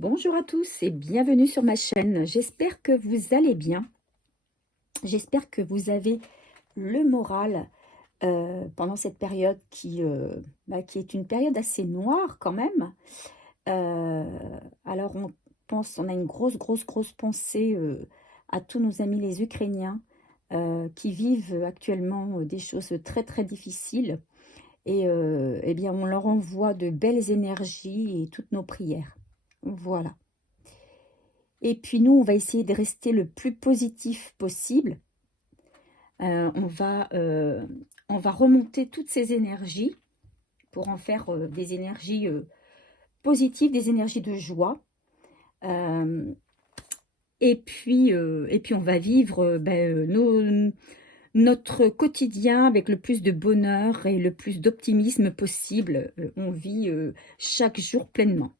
Bonjour à tous et bienvenue sur ma chaîne. J'espère que vous allez bien. J'espère que vous avez le moral pendant cette période qui est une période assez noire quand même. Alors on a une grosse pensée à tous nos amis les Ukrainiens qui vivent actuellement des choses très difficiles. Et eh bien, on leur envoie de belles énergies et toutes nos prières. Voilà. Et puis nous, on va essayer de rester le plus positif possible. Euh, on va, euh, on va remonter toutes ces énergies pour en faire des énergies positives, des énergies de joie. Euh, et puis on va vivre notre quotidien avec le plus de bonheur et le plus d'optimisme possible. On vit chaque jour pleinement.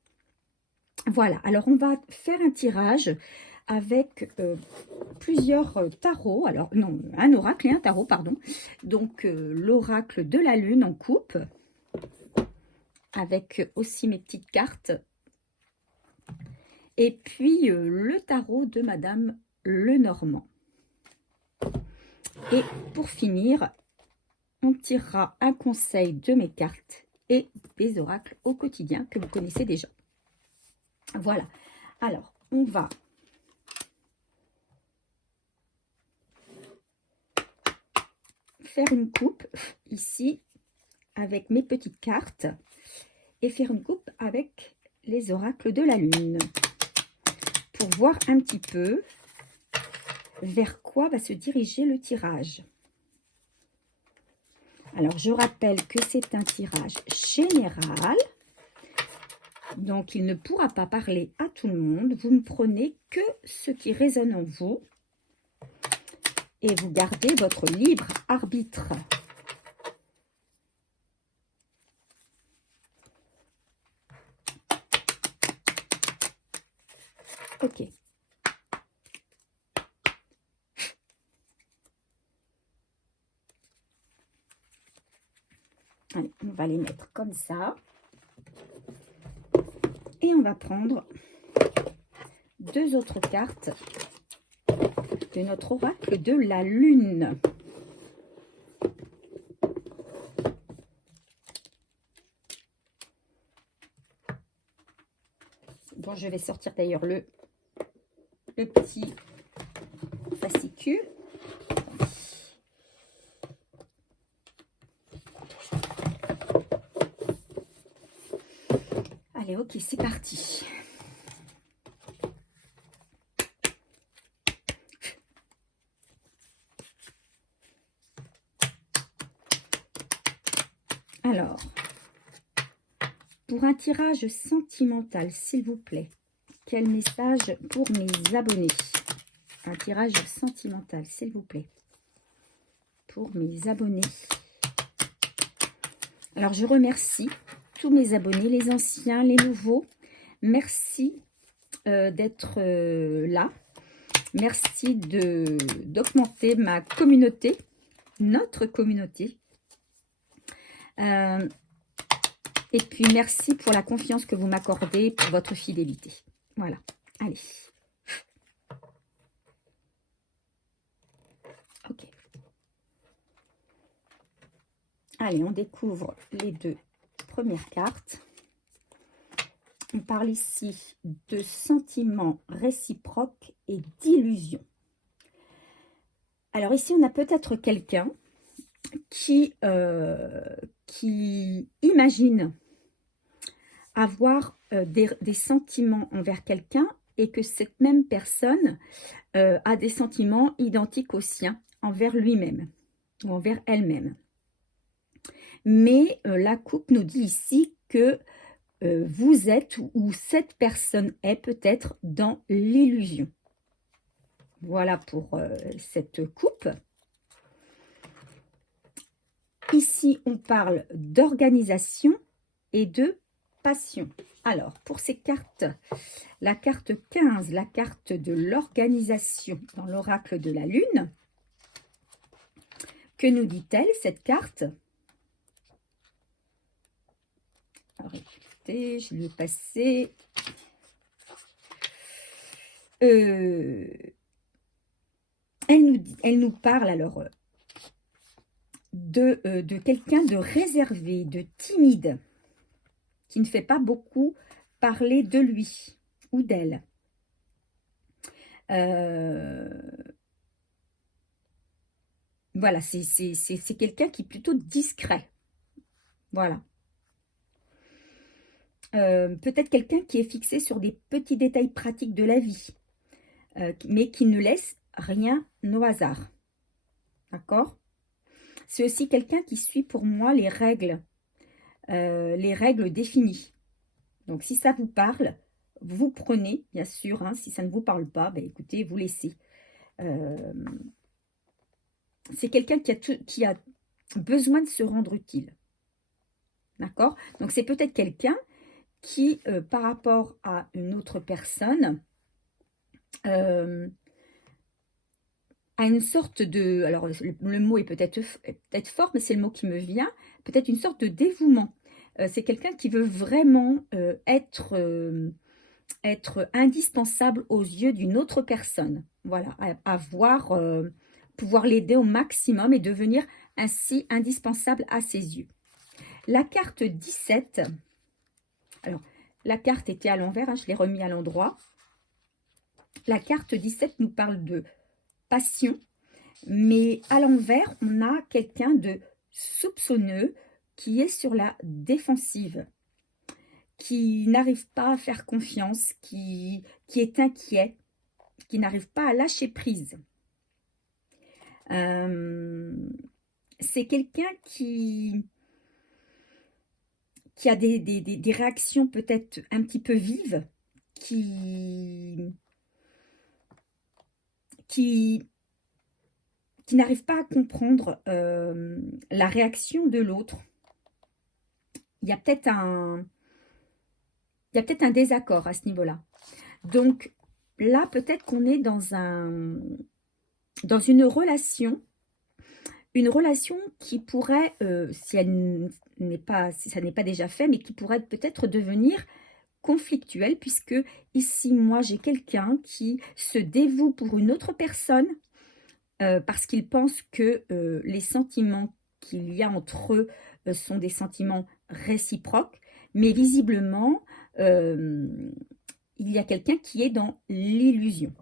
Voilà, alors on va faire un tirage avec plusieurs tarots, alors non, un oracle et un tarot, pardon. Donc l'oracle de la lune en coupe, avec aussi mes petites cartes. Et puis le tarot de Madame Lenormand. Et pour finir, on tirera un conseil de mes cartes et des oracles au quotidien que vous connaissez déjà. Voilà, alors on va faire une coupe ici avec mes petites cartes et faire une coupe avec les oracles de la lune pour voir un petit peu vers quoi va se diriger le tirage. Alors, je rappelle que c'est un tirage général, donc il ne pourra pas parler à tout le monde. Vous ne prenez que ce qui résonne en vous et vous gardez votre libre arbitre. Ok. Allez, on va les mettre comme ça. Et on va prendre deux autres cartes de notre oracle de la lune. Bon, je vais sortir d'ailleurs le petit fascicule. Allez, ok, c'est parti. Alors, pour un tirage sentimental, s'il vous plaît, quel message pour mes abonnés? Un tirage sentimental, s'il vous plaît, pour mes abonnés. Alors, je remercie tous mes abonnés, les anciens, les nouveaux. Merci d'être là. Merci d'augmenter ma communauté, notre communauté. Et puis, merci pour la confiance que vous m'accordez, pour votre fidélité. Voilà. Allez. Ok. Allez, on découvre les deux premières cartes. On parle ici de sentiments réciproques et d'illusions. Alors ici, on a peut-être quelqu'un qui imagine avoir des sentiments envers quelqu'un et que cette même personne a des sentiments identiques aux siens envers lui-même ou envers elle-même. Mais la coupe nous dit ici que vous êtes ou cette personne est peut-être dans l'illusion. Voilà pour cette coupe. Ici, on parle d'organisation et de passion. Alors, pour ces cartes, la carte 15, la carte de l'organisation dans l'oracle de la lune, que nous dit-elle, cette carte? Alors, écoutez, je l'ai passée. Euh, elle nous parle alors de quelqu'un de réservé, de timide, qui ne fait pas beaucoup parler de lui ou d'elle. Voilà, c'est quelqu'un qui est plutôt discret. Voilà. Peut-être quelqu'un qui est fixé sur des petits détails pratiques de la vie, mais qui ne laisse rien au hasard. D'accord? C'est aussi quelqu'un qui suit pour moi les règles définies. Donc, si ça vous parle, vous prenez, bien sûr. Hein, si ça ne vous parle pas, ben, écoutez, vous laissez. C'est quelqu'un qui a besoin de se rendre utile. D'accord? Donc, c'est peut-être quelqu'un qui, par rapport à une autre personne, a une sorte de... Alors, le mot est peut-être fort, mais c'est le mot qui me vient. Peut-être une sorte de dévouement. C'est quelqu'un qui veut vraiment être indispensable aux yeux d'une autre personne. Voilà, pouvoir l'aider au maximum et devenir ainsi indispensable à ses yeux. La carte 17, alors la carte était à l'envers, hein, je l'ai remis à l'endroit. La carte 17 nous parle de passion, mais à l'envers, on a quelqu'un de soupçonneux qui est sur la défensive, qui n'arrive pas à faire confiance, qui est inquiet, qui n'arrive pas à lâcher prise. C'est quelqu'un qui a des réactions peut-être un petit peu vives, qui n'arrive pas à comprendre la réaction de l'autre. Il y a peut-être un désaccord à ce niveau-là. Donc là, peut-être qu'on est dans une relation qui pourrait, si ça n'est pas déjà fait, mais qui pourrait peut-être devenir conflictuelle, puisque ici, moi, j'ai quelqu'un qui se dévoue pour une autre personne parce qu'il pense que les sentiments qu'il y a entre eux sont des sentiments réciproques, mais visiblement, il y a quelqu'un qui est dans l'illusion.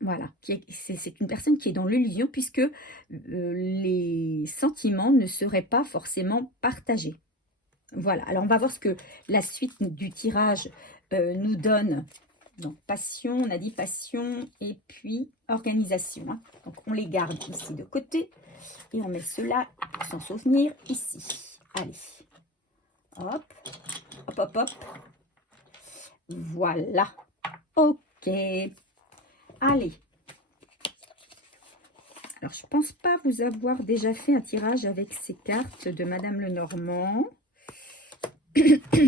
Voilà, c'est une personne qui est dans l'illusion puisque les sentiments ne seraient pas forcément partagés. Voilà, alors on va voir ce que la suite du tirage nous donne. Donc passion, on a dit passion et puis organisation. Hein. Donc on les garde ici de côté et on met cela pour s'en souvenir ici. Allez, hop, hop, hop, hop. Voilà, ok. Allez. Alors, je ne pense pas vous avoir déjà fait un tirage avec ces cartes de Madame Lenormand.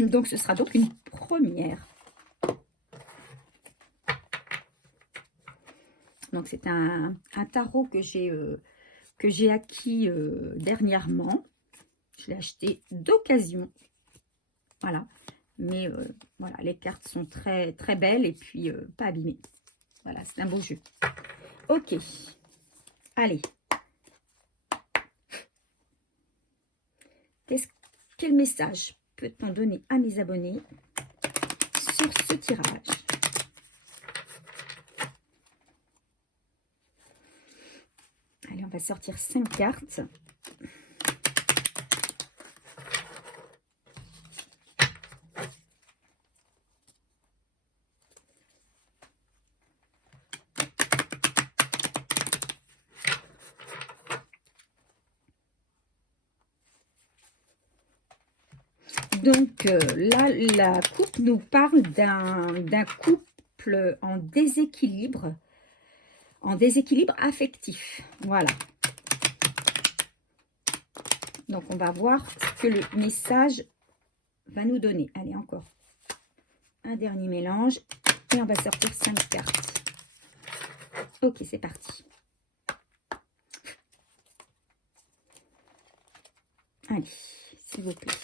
Donc, ce sera donc une première. Donc, c'est un tarot que j'ai acquis dernièrement. Je l'ai acheté d'occasion. Voilà. Mais voilà, les cartes sont très, très belles et puis pas abîmées. Voilà, c'est un beau jeu. Ok. Allez. Quel message peut-on donner à mes abonnés sur ce tirage? Allez, on va sortir 5 cartes. Donc là, la coupe nous parle d'un couple en déséquilibre affectif. Voilà. Donc, on va voir ce que le message va nous donner. Allez, encore un dernier mélange et on va sortir 5 cartes. Ok, c'est parti. Allez, s'il vous plaît.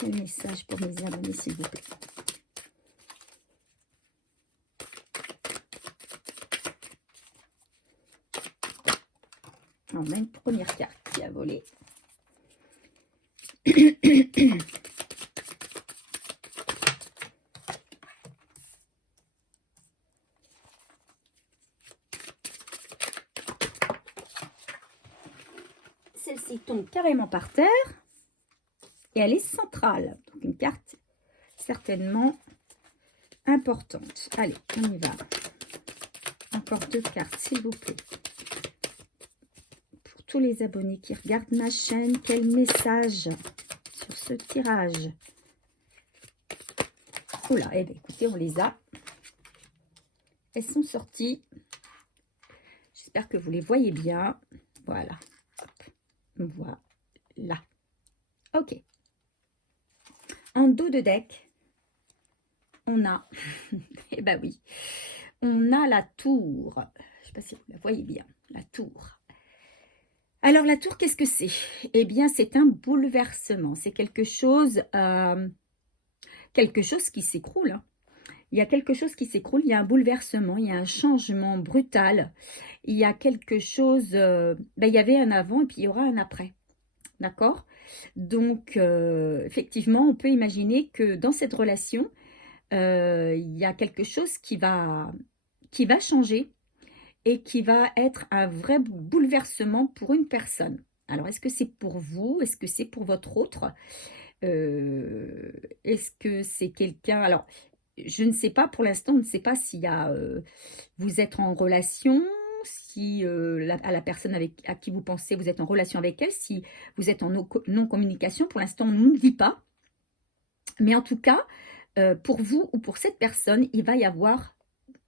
Quel message pour mes abonnés, s'il vous plaît? On a une première carte qui a volé. Celle-ci tombe carrément par terre et elle est centrale. Donc une carte certainement importante. Allez, on y va. Encore 2 cartes, s'il vous plaît. Pour tous les abonnés qui regardent ma chaîne, quel message sur ce tirage? Oula, eh bien, écoutez, on les a. Elles sont sorties. J'espère que vous les voyez bien. Voilà. Hop. Voilà. Ok. En dos de deck, on a, eh ben oui, on a la tour. Je ne sais pas si vous la voyez bien, la tour. Alors la tour, qu'est-ce que c'est? Eh bien, c'est un bouleversement. C'est quelque chose qui s'écroule. Hein. Il y a quelque chose qui s'écroule, il y a un bouleversement, il y a un changement brutal. Il y a quelque chose, il y avait un avant et puis il y aura un après. D'accord? Donc, effectivement, on peut imaginer que dans cette relation, il y a quelque chose qui va changer et qui va être un vrai bouleversement pour une personne. Alors, est-ce que c'est pour vous? Est-ce que c'est pour votre autre? Est-ce que c'est quelqu'un... Alors, je ne sais pas, pour l'instant, on ne sait pas s'il y a... vous êtes en relation, si la personne à qui vous pensez, vous êtes en relation avec elle, si vous êtes en non-communication. Pour l'instant, on ne nous le dit pas. Mais en tout cas, pour vous ou pour cette personne, il va y avoir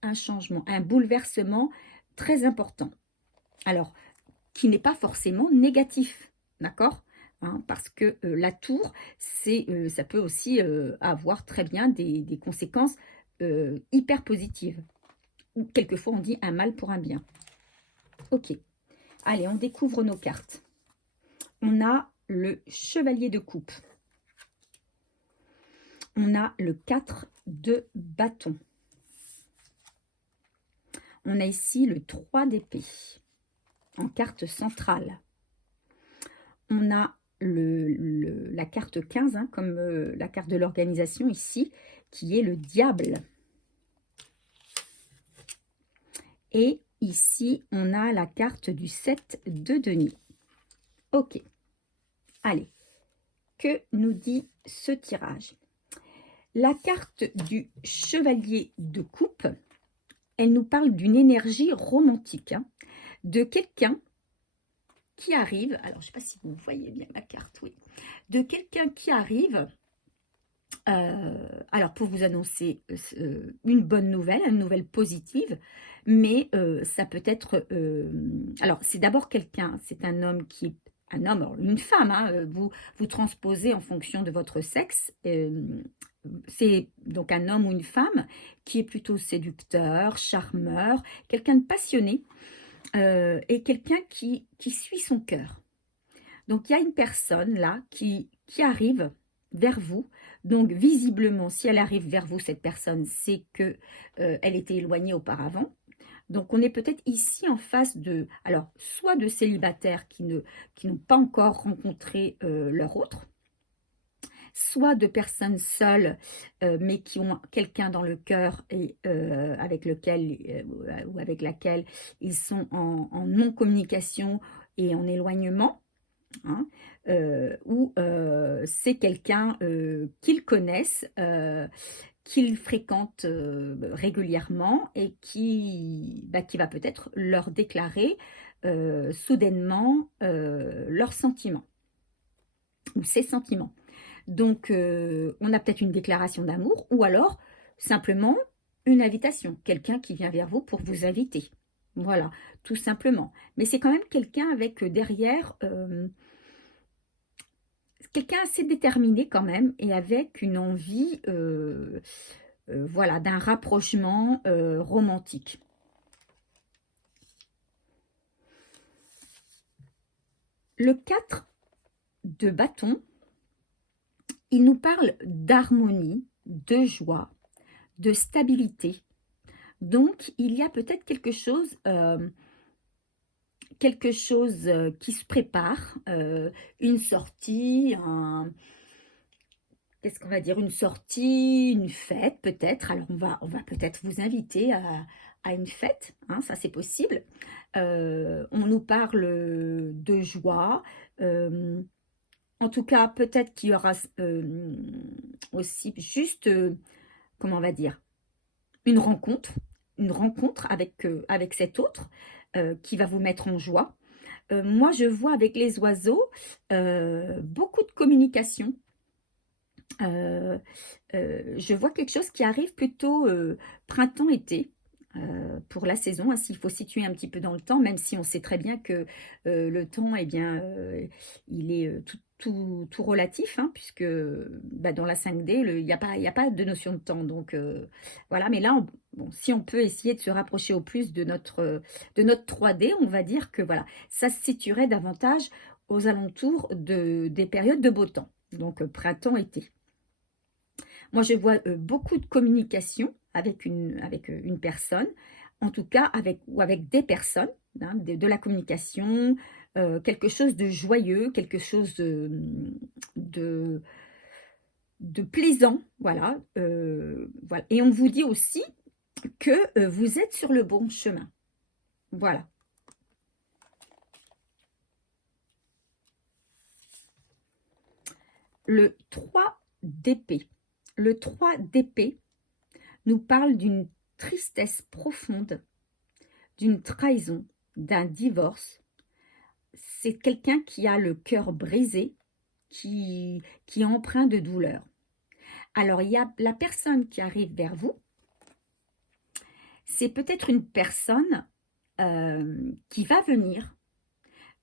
un changement, un bouleversement très important. Alors, qui n'est pas forcément négatif, d'accord? Hein, parce que la tour, ça peut aussi avoir très bien des conséquences hyper positives. Ou quelquefois, on dit un mal pour un bien. Ok. Allez, on découvre nos cartes. On a le chevalier de coupe. On a le 4 de bâton. On a ici le 3 d'épée en carte centrale. On a la carte 15, hein, comme la carte de l'organisation ici, qui est le diable. Et ici, on a la carte du 7 de denier. Ok. Allez, que nous dit ce tirage? La carte du chevalier de coupe, elle nous parle d'une énergie romantique, hein, de quelqu'un qui arrive, alors je ne sais pas si vous voyez bien ma carte, oui, de quelqu'un qui arrive, alors pour vous annoncer une bonne nouvelle, une nouvelle positive, mais ça peut être, alors c'est d'abord quelqu'un, c'est un homme qui est un homme, alors une femme, hein, vous transposez en fonction de votre sexe, c'est donc un homme ou une femme qui est plutôt séducteur, charmeur, quelqu'un de passionné, et quelqu'un qui suit son cœur. Donc, il y a une personne là qui arrive vers vous. Donc, visiblement, si elle arrive vers vous, cette personne, c'est que elle était éloignée auparavant. Donc, on est peut-être ici en face de, alors, soit de célibataires qui n'ont pas encore rencontré leur autre, soit de personnes seules, mais qui ont quelqu'un dans le cœur et avec lequel ou avec laquelle ils sont en non-communication et en éloignement, hein, ou c'est quelqu'un qu'ils connaissent, qu'ils fréquentent régulièrement et qui va peut-être leur déclarer soudainement leurs sentiments ou ses sentiments. Donc, on a peut-être une déclaration d'amour ou alors simplement une invitation. Quelqu'un qui vient vers vous pour vous inviter. Voilà, tout simplement. Mais c'est quand même quelqu'un avec derrière, quelqu'un assez déterminé quand même et avec une envie, voilà, d'un rapprochement romantique. Le 4 de bâton, il nous parle d'harmonie, de joie, de stabilité. Donc, il y a peut-être quelque chose quelque chose qui se prépare, une sortie, qu'est-ce qu'on va dire, une sortie, une fête peut-être. Alors on va peut-être vous inviter à une fête, hein, ça c'est possible. On nous parle de joie. euh, En tout cas, peut-être qu'il y aura aussi juste, comment on va dire, une rencontre, avec cet autre qui va vous mettre en joie. Moi, je vois avec les oiseaux beaucoup de communication. Euh, je vois quelque chose qui arrive plutôt printemps-été. Pour la saison, hein, s'il faut situer un petit peu dans le temps, même si on sait très bien que le temps, eh bien, il est tout relatif, hein, puisque bah, dans la 5D, il y a pas de notion de temps. Donc voilà, mais là, bon, si on peut essayer de se rapprocher au plus de notre 3D, on va dire que voilà, ça se situerait davantage aux alentours des périodes de beau temps, donc printemps-été. Moi, je vois beaucoup de communication avec une personne, en tout cas ou avec des personnes, hein, de la communication, quelque chose de joyeux, quelque chose de, de plaisant, voilà, voilà. Et on vous dit aussi que vous êtes sur le bon chemin. Voilà. Le 3 d'épée. Le 3 d'épée nous parle d'une tristesse profonde, d'une trahison, d'un divorce. C'est quelqu'un qui a le cœur brisé, qui est empreint de douleur. Alors, il y a la personne qui arrive vers vous. C'est peut-être une personne qui va venir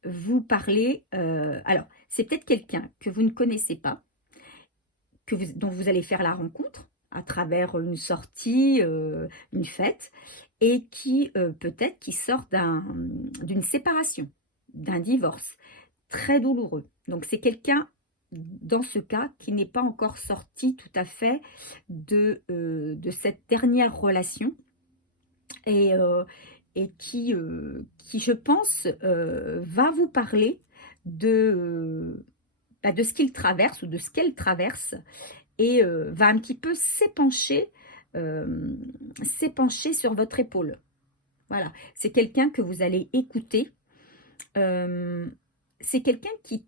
vous parler. Alors, c'est peut-être quelqu'un que vous ne connaissez pas, dont vous allez faire la rencontre à travers une sortie, une fête, et qui peut-être qui sort d'une séparation, d'un divorce très douloureux. Donc c'est quelqu'un dans ce cas qui n'est pas encore sorti tout à fait de cette dernière relation et, qui, je pense, va vous parler de ce qu'il traverse ou de ce qu'elle traverse et va un petit peu euh, s'épancher sur votre épaule. Voilà, c'est quelqu'un que vous allez écouter. Euh, c'est quelqu'un qui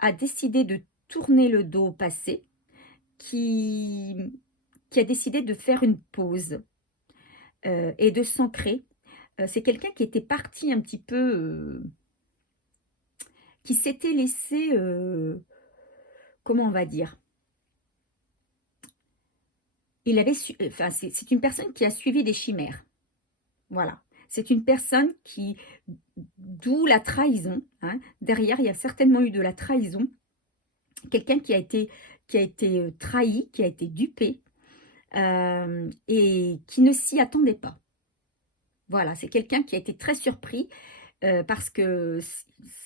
a décidé de tourner le dos au passé, qui, qui a décidé de faire une pause et de s'ancrer. C'est quelqu'un qui était parti un petit peu, qui s'était laissé, comment on va dire, enfin, c'est une personne qui a suivi des chimères. Voilà. C'est une personne d'où la trahison, hein. Derrière, il y a certainement eu de la trahison. Quelqu'un qui a été trahi, qui a été dupé et qui ne s'y attendait pas. Voilà, c'est quelqu'un qui a été très surpris parce que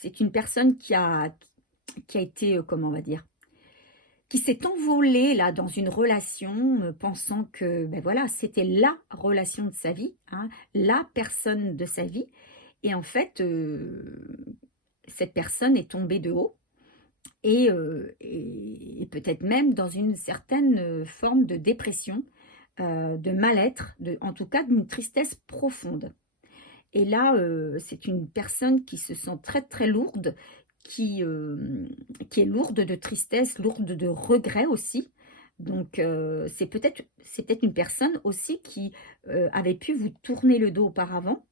c'est une personne qui a été, comment on va dire, qui s'est envolée là dans une relation pensant que ben voilà, c'était la relation de sa vie, hein, la personne de sa vie. Et en fait, cette personne est tombée de haut et peut-être même dans une certaine forme de dépression, de mal-être, en tout cas d'une tristesse profonde. Et là, c'est une personne qui se sent très très lourde, qui est lourde de tristesse, lourde de regrets aussi. Donc, c'est peut-être une personne aussi qui avait pu vous tourner le dos auparavant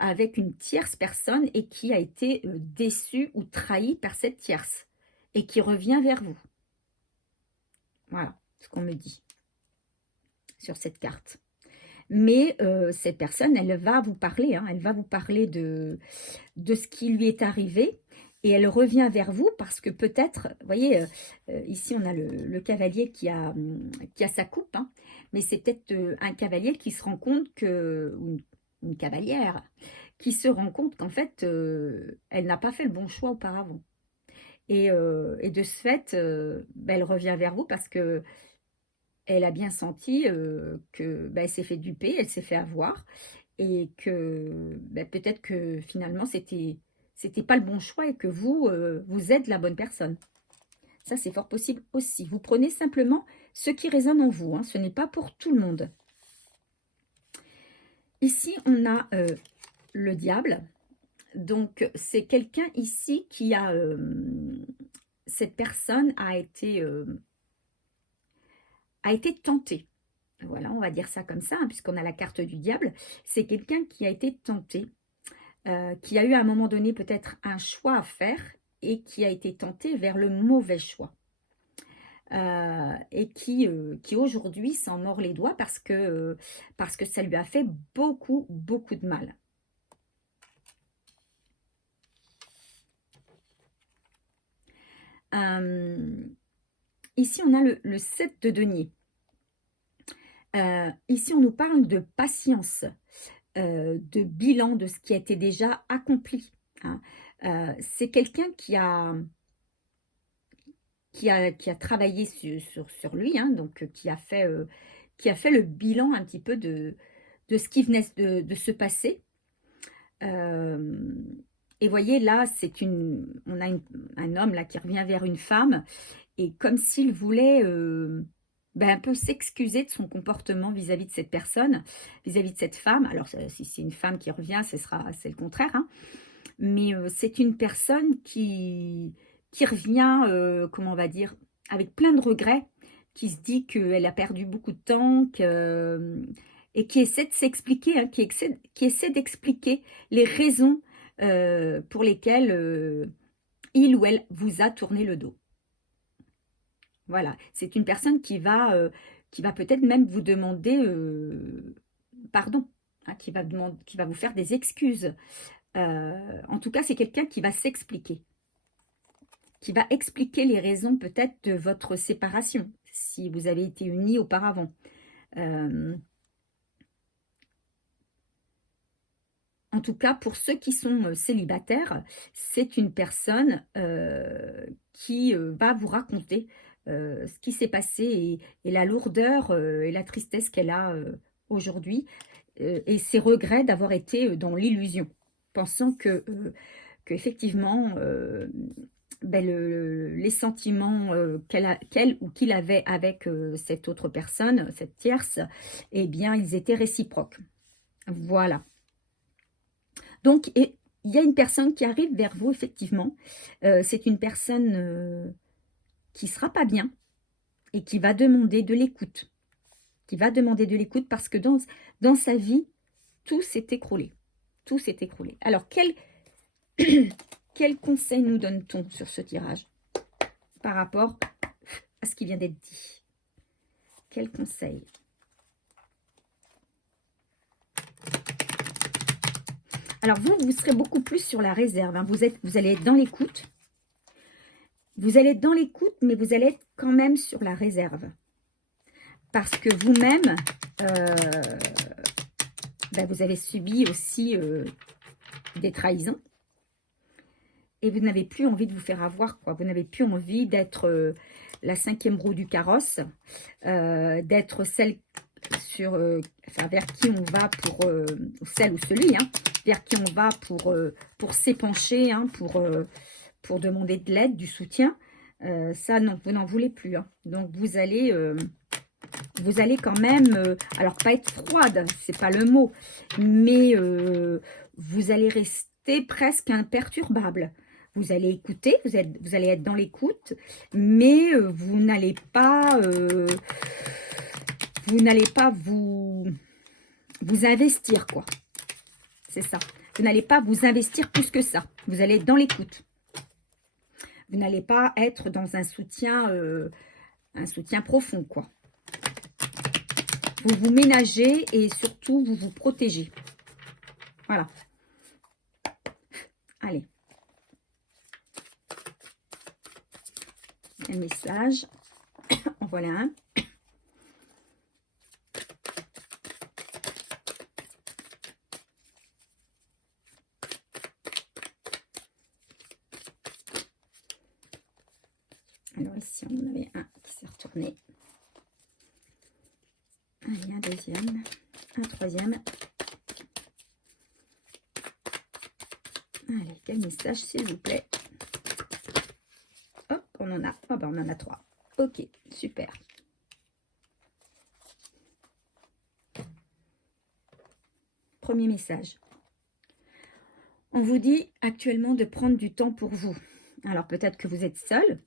avec une tierce personne et qui a été déçue ou trahie par cette tierce et qui revient vers vous. Voilà ce qu'on me dit sur cette carte. Mais cette personne, elle va vous parler, hein, elle va vous parler de ce qui lui est arrivé et elle revient vers vous parce que peut-être, vous voyez, ici on a le cavalier qui a sa coupe, hein, mais c'est peut-être un cavalier qui se rend compte ou une cavalière, qui se rend compte qu'en fait, elle n'a pas fait le bon choix auparavant. Et de ce fait, ben, elle revient vers vous parce que elle a bien senti que ben, elle s'est fait duper, elle s'est fait avoir. et que ben, peut-être que finalement c'était pas le bon choix et que vous, vous êtes la bonne personne. Ça, c'est fort possible aussi. Vous prenez simplement ce qui résonne en vous, hein, ce n'est pas pour tout le monde. Ici, on a le diable. Donc, c'est quelqu'un ici qui a... cette personne a été tentée. Voilà, on va dire ça comme ça, hein, puisqu'on a la carte du diable. C'est quelqu'un qui a été tenté, qui a eu à un moment donné peut-être un choix à faire et qui a été tenté vers le mauvais choix. Et qui aujourd'hui s'en mord les doigts parce que ça lui a fait beaucoup, beaucoup de mal. Ici, on a le 7 de denier. Ici, on nous parle de patience, de bilan de ce qui a été déjà accompli. Hein. C'est quelqu'un qui a travaillé sur lui, hein, donc qui a fait le bilan un petit peu de ce qui venait de se passer. Et voyez, là, on a un homme là qui revient vers une femme, et comme s'il voulait ben, un peu s'excuser de son comportement vis-à-vis de cette personne, vis-à-vis de cette femme. Alors, si c'est une femme qui revient, c'est le contraire, hein. Mais c'est une personne qui revient, comment on va dire, avec plein de regrets, qui se dit qu'elle a perdu beaucoup de temps, et qui essaie de s'expliquer, hein, qui essaie d'expliquer les raisons pour lesquelles il ou elle vous a tourné le dos. Voilà, c'est une personne qui va peut-être même vous demander pardon, hein, qui va vous faire des excuses. En tout cas, c'est quelqu'un qui va s'expliquer, qui va expliquer les raisons peut-être de votre séparation, si vous avez été unis auparavant. En tout cas, pour ceux qui sont célibataires, c'est une personne qui va vous raconter ce qui s'est passé et la lourdeur et la tristesse qu'elle a aujourd'hui et ses regrets d'avoir été dans l'illusion, pensant qu'effectivement, ben les sentiments qu'elle ou qu'il avait avec cette autre personne, cette tierce, eh bien, ils étaient réciproques. Voilà. Donc, il y a une personne qui arrive vers vous, effectivement. C'est une personne qui ne sera pas bien et qui va demander de l'écoute. Qui va demander de l'écoute parce que dans sa vie, tout s'est écroulé. Tout s'est écroulé. Alors, quel conseil nous donne-t-on sur ce tirage par rapport à ce qui vient d'être dit? Quel conseil? Alors, vous serez beaucoup plus sur la réserve. Hein. Vous allez être dans l'écoute. Vous allez être dans l'écoute, mais vous allez être quand même sur la réserve. Parce que vous-même, ben vous avez subi aussi des trahisons. Et vous n'avez plus envie de vous faire avoir, quoi. Vous n'avez plus envie d'être la 5e roue du carrosse, d'être celle enfin, vers qui on va pour, celle ou celui, hein, vers qui on va pour s'épancher, hein, pour demander de l'aide, du soutien. Ça, non, vous n'en voulez plus. Hein. Donc, vous allez quand même, alors pas être froide, c'est pas le mot, mais vous allez rester presque imperturbable. Vous allez écouter, vous allez être dans l'écoute, mais vous n'allez pas vous investir, quoi. C'est ça. Vous n'allez pas vous investir plus que ça. Vous allez être dans l'écoute. Vous n'allez pas être dans un soutien profond, quoi. Vous vous ménagez et surtout, vous vous protégez. Voilà. Allez. Un message. En voilà un. Alors ici, on en avait un qui s'est retourné. Allez, un deuxième. Un troisième. Allez, quel message, s'il vous plaît? Hop, on en a. Oh, ben, on en a 3. Ok, super. Premier message. On vous dit actuellement de prendre du temps pour vous. Alors, peut-être que vous êtes seul.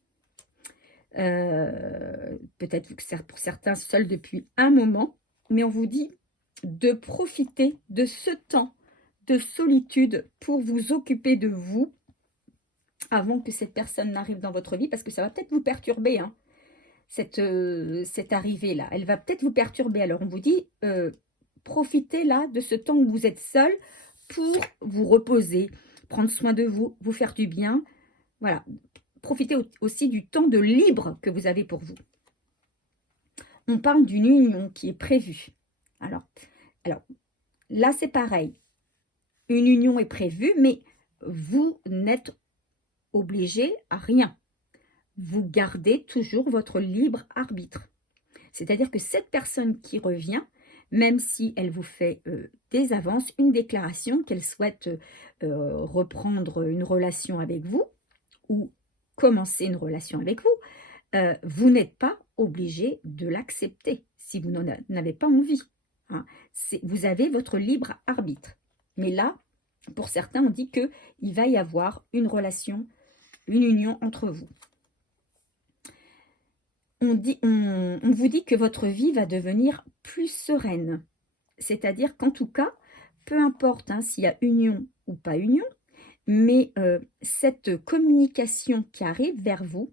Peut-être que pour certains, seul depuis un moment. Mais on vous dit de profiter de ce temps de solitude pour vous occuper de vous avant que cette personne n'arrive dans votre vie, parce que ça va peut-être vous perturber, hein, cette arrivée-là. Elle va peut-être vous perturber. Alors, on vous dit, profitez là de ce temps où vous êtes seul pour vous reposer, prendre soin de vous, vous faire du bien. Voilà. Profitez aussi du temps de libre que vous avez pour vous. On parle d'une union qui est prévue. Alors là, c'est pareil. Une union est prévue, mais vous n'êtes obligé à rien. Vous gardez toujours votre libre arbitre. C'est-à-dire que cette personne qui revient, même si elle vous fait des avances, une déclaration qu'elle souhaite reprendre une relation avec vous ou commencer une relation avec vous, vous n'êtes pas obligé de l'accepter si vous n'en avez pas envie. Hein. Vous avez votre libre arbitre. Mais là, pour certains, on dit qu'il va y avoir une relation, une union entre vous. On vous dit que votre vie va devenir plus sereine. C'est-à-dire qu'en tout cas, peu importe hein, s'il y a union ou pas union, mais cette communication qui arrive vers vous,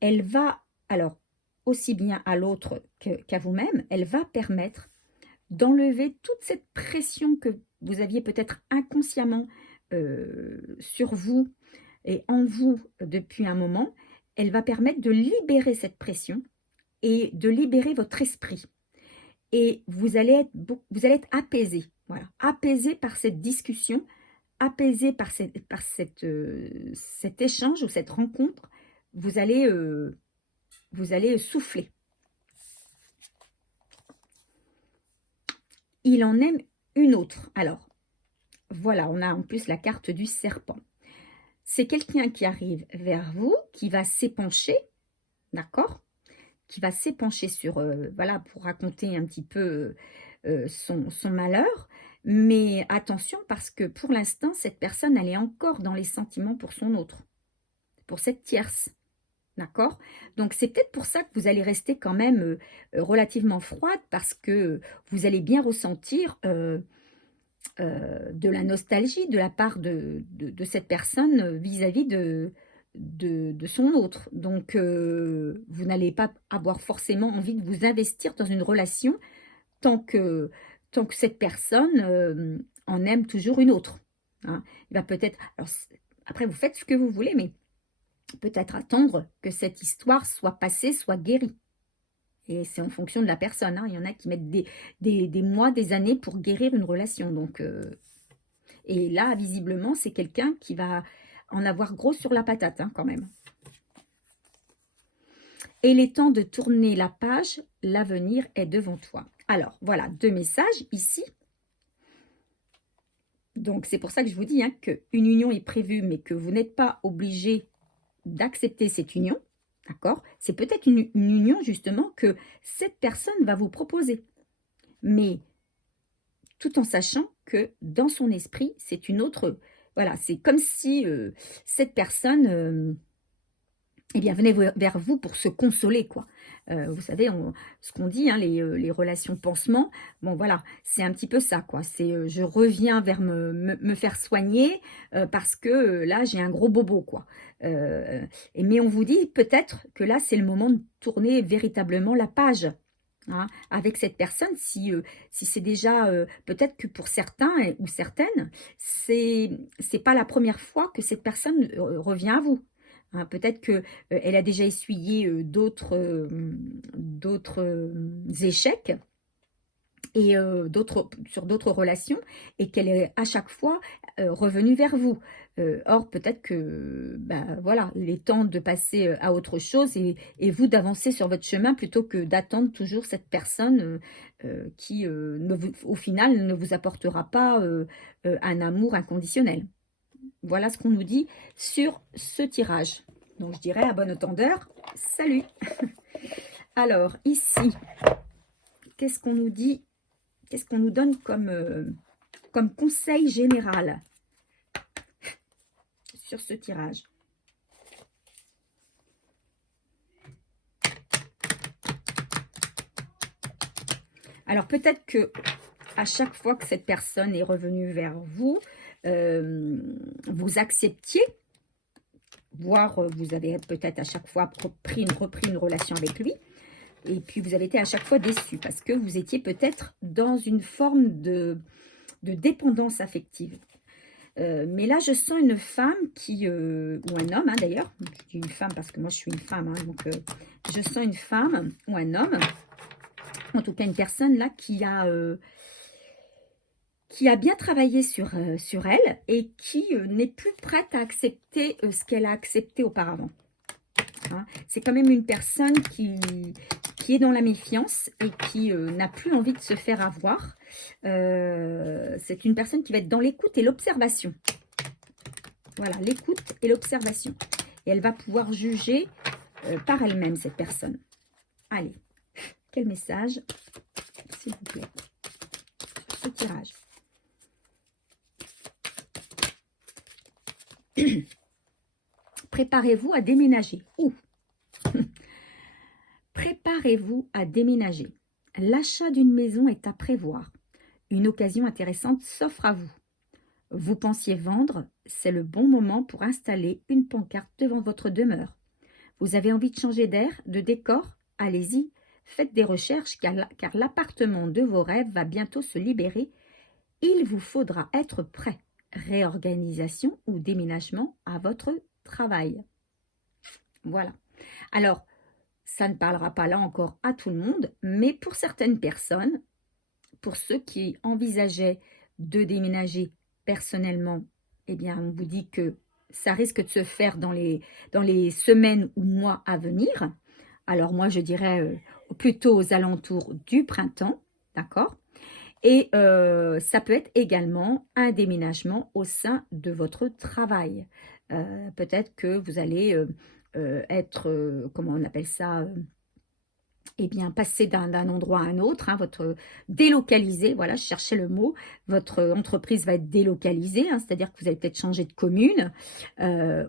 elle va, alors aussi bien à l'autre qu'à vous-même, elle va permettre d'enlever toute cette pression que vous aviez peut-être inconsciemment sur vous et en vous depuis un moment. Elle va permettre de libérer cette pression et de libérer votre esprit. Et vous allez être apaisé, voilà, apaisé par cette discussion, apaisé par cet échange ou cette rencontre. Vous allez souffler. Il en aime une autre. Alors, voilà, on a en plus la carte du serpent. C'est quelqu'un qui arrive vers vous, qui va s'épancher, d'accord? Qui va s'épancher sur, voilà, pour raconter un petit peu son malheur. Mais attention, parce que pour l'instant, cette personne, elle est encore dans les sentiments pour son autre, pour cette tierce. D'accord? Donc, c'est peut-être pour ça que vous allez rester quand même relativement froide, parce que vous allez bien ressentir de la nostalgie de la part de cette personne vis-à-vis de son autre. Donc, vous n'allez pas avoir forcément envie de vous investir dans une relation tant que cette personne en aime toujours une autre. Hein. Il va peut-être... Après, vous faites ce que vous voulez, mais peut-être attendre que cette histoire soit passée, soit guérie. Et c'est en fonction de la personne. Hein. Il y en a qui mettent des mois, des années pour guérir une relation. Donc, et là, visiblement, c'est quelqu'un qui va en avoir gros sur la patate, hein, quand même. Et il est temps de tourner la page. L'avenir est devant toi. Alors, voilà, 2 messages ici. Donc, c'est pour ça que je vous dis hein, qu'une union est prévue, mais que vous n'êtes pas obligé d'accepter cette union. D'accord? C'est peut-être une union, justement, que cette personne va vous proposer. Mais tout en sachant que dans son esprit, c'est une autre... Voilà, c'est comme si cette personne... eh bien, venez vers vous pour se consoler, quoi. Vous savez, ce qu'on dit, hein, les relations pansements, bon, voilà, c'est un petit peu ça, quoi. C'est je reviens vers me faire soigner parce que là, j'ai un gros bobo, quoi. Mais on vous dit peut-être que là, c'est le moment de tourner véritablement la page. Hein, avec cette personne, si c'est déjà, peut-être que pour certains ou certaines, c'est pas la première fois que cette personne revient à vous. Hein, peut-être que elle a déjà essuyé d'autres échecs et sur d'autres relations, et qu'elle est à chaque fois revenue vers vous. Or, peut-être que, ben, voilà, il est temps de passer à autre chose et vous d'avancer sur votre chemin plutôt que d'attendre toujours cette personne qui, au final, ne vous apportera pas un amour inconditionnel. Voilà ce qu'on nous dit sur ce tirage. Donc, je dirais à bon entendeur, salut. Alors, ici, qu'est-ce qu'on nous dit? Qu'est-ce qu'on nous donne comme conseil général sur ce tirage? Alors, peut-être que à chaque fois que cette personne est revenue vers vous, vous acceptiez, voire vous avez peut-être à chaque fois repris une relation avec lui, et puis vous avez été à chaque fois déçu parce que vous étiez peut-être dans une forme de dépendance affective. Mais là, je sens une femme qui, ou un homme d'ailleurs, je dis une femme parce que moi je suis une femme, donc je sens une femme ou un homme, en tout cas une personne là qui a bien travaillé sur elle et qui n'est plus prête à accepter ce qu'elle a accepté auparavant. Hein. C'est quand même une personne qui est dans la méfiance et qui n'a plus envie de se faire avoir. C'est une personne qui va être dans l'écoute et l'observation. Voilà, l'écoute et l'observation. Et elle va pouvoir juger par elle-même, cette personne. Allez, quel message, s'il vous plaît, sur ce tirage. Préparez-vous à déménager. Ouh. Préparez-vous à déménager. L'achat d'une maison est à prévoir. Une occasion intéressante s'offre à vous. Vous pensiez vendre, c'est le bon moment pour installer une pancarte devant votre demeure. Vous avez envie de changer d'air, de décor? Allez-y, faites des recherches car l'appartement de vos rêves va bientôt se libérer. Il vous faudra être prêt. Réorganisation ou déménagement à votre travail. Voilà. Alors, ça ne parlera pas là encore à tout le monde, mais pour certaines personnes, pour ceux qui envisageaient de déménager personnellement, eh bien, on vous dit que ça risque de se faire dans les semaines ou mois à venir. Alors moi, je dirais plutôt aux alentours du printemps, d'accord? Et ça peut être également un déménagement au sein de votre travail. Peut-être que vous allez être, comment on appelle ça, eh bien, passer d'un endroit à un autre, votre délocaliser, voilà, je cherchais le mot, votre entreprise va être délocalisée, c'est-à-dire que vous allez peut-être changer de commune,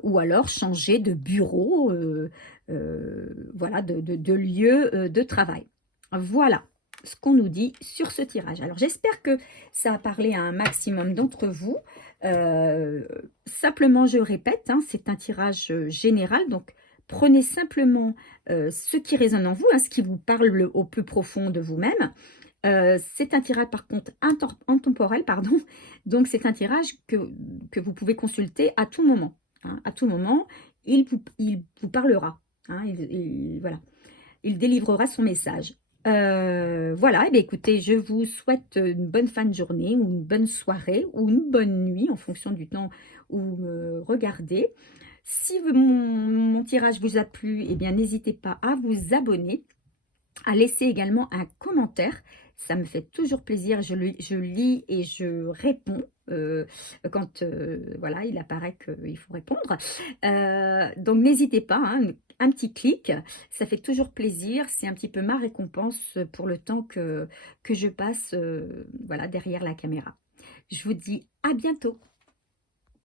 ou alors changer de bureau, voilà, de lieu de travail. Voilà ce qu'on nous dit sur ce tirage. Alors, j'espère que ça a parlé à un maximum d'entre vous. Simplement, je répète, c'est un tirage général, donc prenez simplement ce qui résonne en vous, ce qui vous parle au plus profond de vous-même. C'est un tirage par contre intemporel, pardon. Donc c'est un tirage que vous pouvez consulter à tout moment. À tout moment, il vous parlera. Voilà. Il délivrera son message. Voilà, et bien écoutez, je vous souhaite une bonne fin de journée ou une bonne soirée ou une bonne nuit en fonction du temps où vous me regardez. Si mon tirage vous a plu, eh bien n'hésitez pas à vous abonner, à laisser également un commentaire. Ça me fait toujours plaisir, je lis et je réponds quand voilà, il apparaît qu'il faut répondre. Donc n'hésitez pas, un petit clic, ça fait toujours plaisir, c'est un petit peu ma récompense pour le temps que je passe voilà, derrière la caméra. Je vous dis à bientôt.